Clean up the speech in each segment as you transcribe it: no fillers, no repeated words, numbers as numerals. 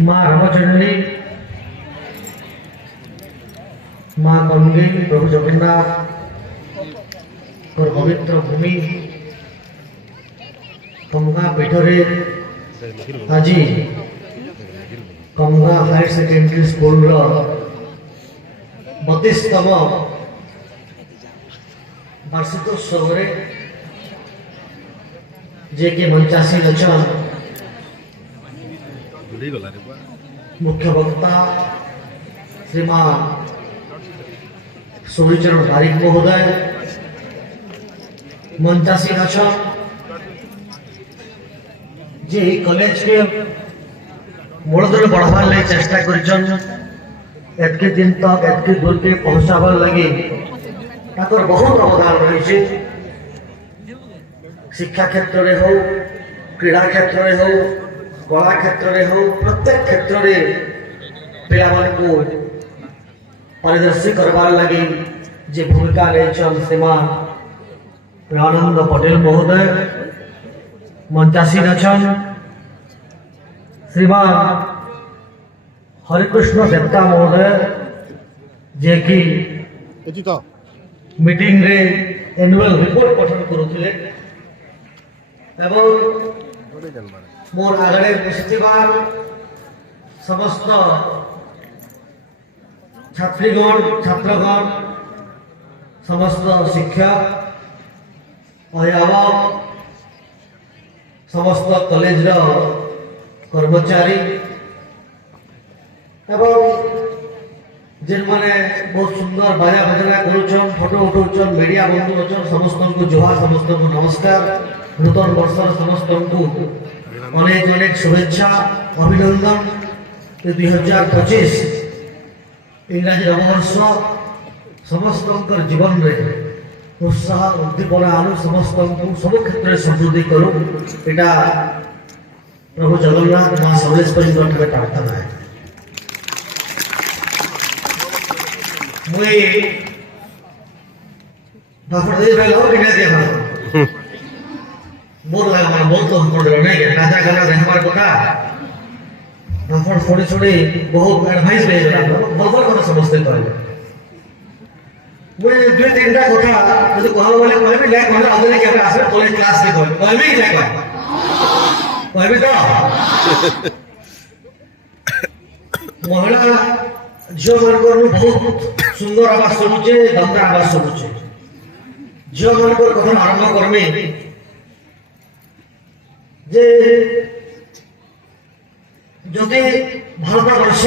माँ रामचंडी माँ गंगे प्रभु जगन्नाथ और पवित्र भूमि कमगा पीठरे आज कमगा हायर सेकेंडरी स्कूल 32तम वार्षिकोत्सव जे कि मंचासी रचन मुख्य वक्ता श्रीमान सूर्यचरण बारिक महोदय मंचासी रचन जे कॉलेज के मूलधन बढ़ावार लगे चेष्टा करके दिन तक एतके दूर के पहुंचाबार लगे बहुत अवदान रही शिक्षा क्षेत्र में हो क्रीड़ा क्षेत्र में हो कला क्षेत्र में हो प्रत्येक क्षेत्र में पिला को पारदर्शी करवार लगे जे भूमिका नहीं श्रीमान आनंद पटेल महोदय मंचासी रचन श्रीमान हरिकृष्ण देवता महोदय जे कि मीटिंग रे एनुअल रिपोर्ट पठन करुले मोर आगे बसिथिबार समस्त छात्रीगण छात्रगण समस्त शिक्षक अभिभावक समस्त कॉलेज कर्मचारी एवं जिन माने बहुत सुंदर बाजा बजना करुचन फोटो उठाउचन मीडिया बंधु अचन समस्त को जोहार समस्त को नमस्कार नूतन वर्षर समस्त को अनेक अनेक शुभेच्छा अभिनंदन 2025 इंग्राजी नववर्ष समस्त जीवन में उत्साह उद्दीपना आनु समस्त सब क्षेत्र में समृद्धि करूँ यहाँ प्रभु जगन्नाथ माँ सर्वेश्वरी प्रार्थना है मुई भाषण दे भाई और किने दिया मोर लगा मन बहुत तो हमको डर नहीं राजा गाना रहमार कोटा भाषण सुनी सुनी बहुत एडवाइस ले जरा बबर को समझते तो मुई दुई तीनटा कोठा जो कहबो बोले कहबी लाइक मन आदले के आसे कॉलेज क्लास के कहबी लाइक कहबी तो महिला झील मान बहुत सुंदर आवाज शुणुचे दमदार आवाज शुणुचे झील मान कथन आरंभ करमी जे जदि भारतवर्ष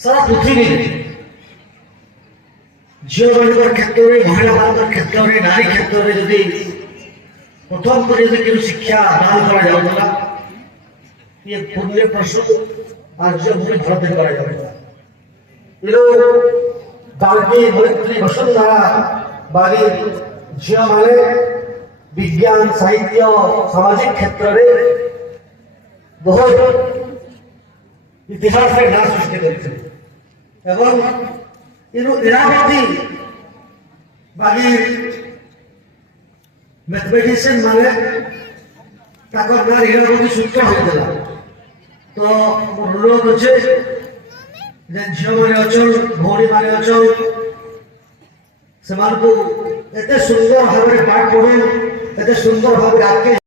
सारा पृथ्वी झील मान क्षेत्र में महिला मान क्षेत्र में नारी क्षेत्र में जदि प्रथम कर शिक्षा दान करा ये पुण्य प्रसूत आज भूमि भारत करा जाऊगा बाल्टी धरित्री वसुंधरा बारी झील माने विज्ञान साहित्य सामाजिक क्षेत्र में बहुत इतिहास में नाम सृष्टि करते एवं इरावती बारी मैथमेटिशियन माने ताकर नाम इरावती सूत्र होता तो अनुरोध अच्छे झील मैंने अच्छन भौणी मैंने अच्छन से एते सुंदर भाव पाठ पढ़े एते सुंदर भाव आगे